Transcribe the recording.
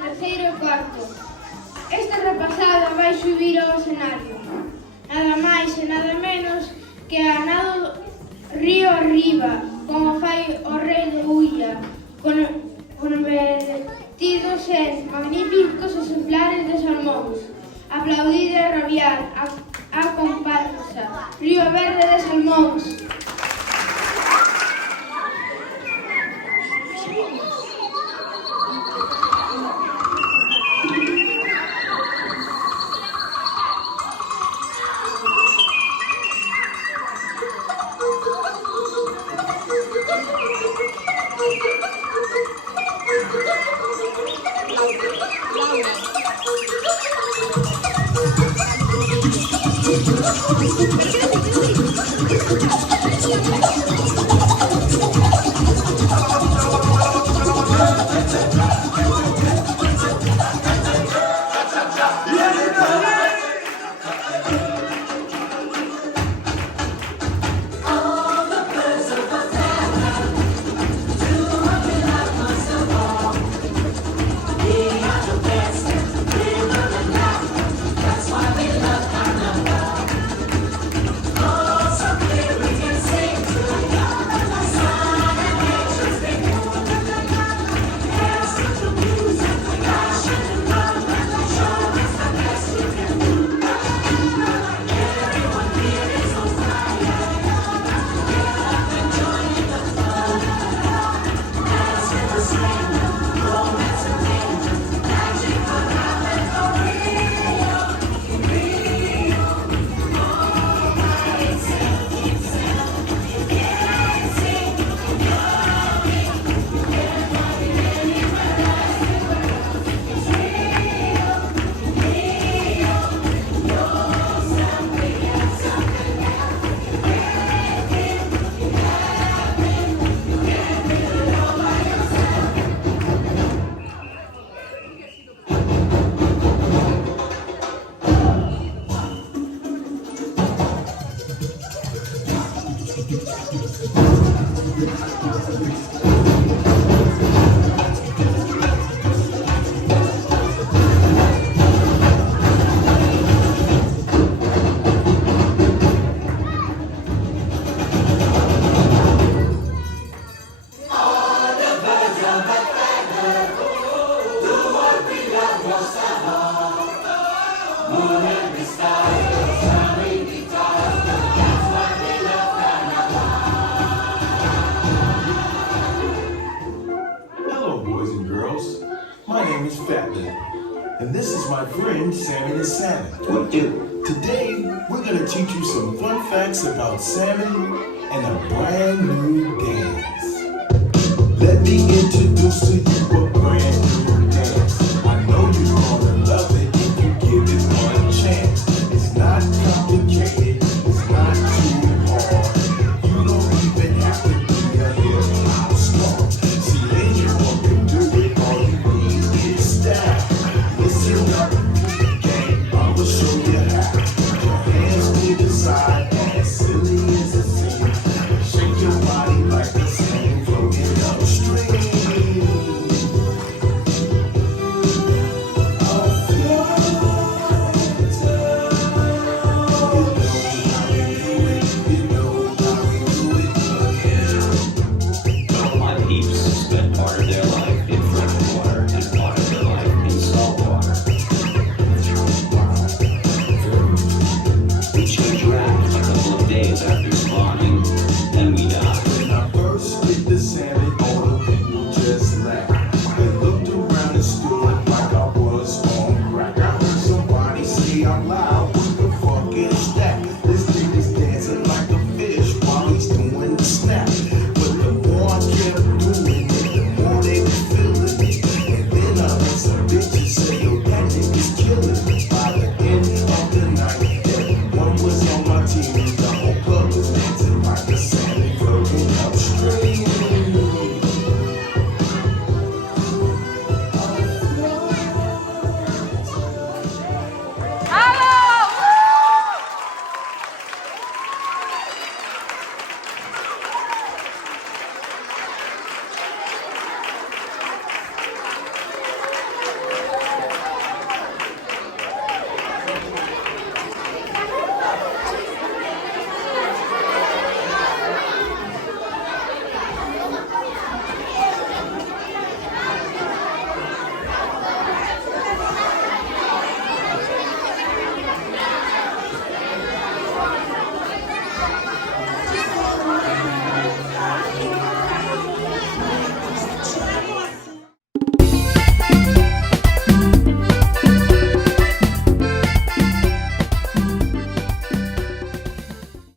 terceiro e cuarto. Esta rapazada vai subir ao escenario. Nada máis e nada menos que a nado río arriba, como fai o rei de Ulla, convertidos en magníficos exemplares de salmóns. Aplaudir e rabiar a comparsa, Río Verde de Salmóns. Hello, boys and girls. My name is Fatman, and this is my friend Salmon and Salmon. What do? Today, we're going to teach you some fun facts about salmon and a brand new dance. Let me introduce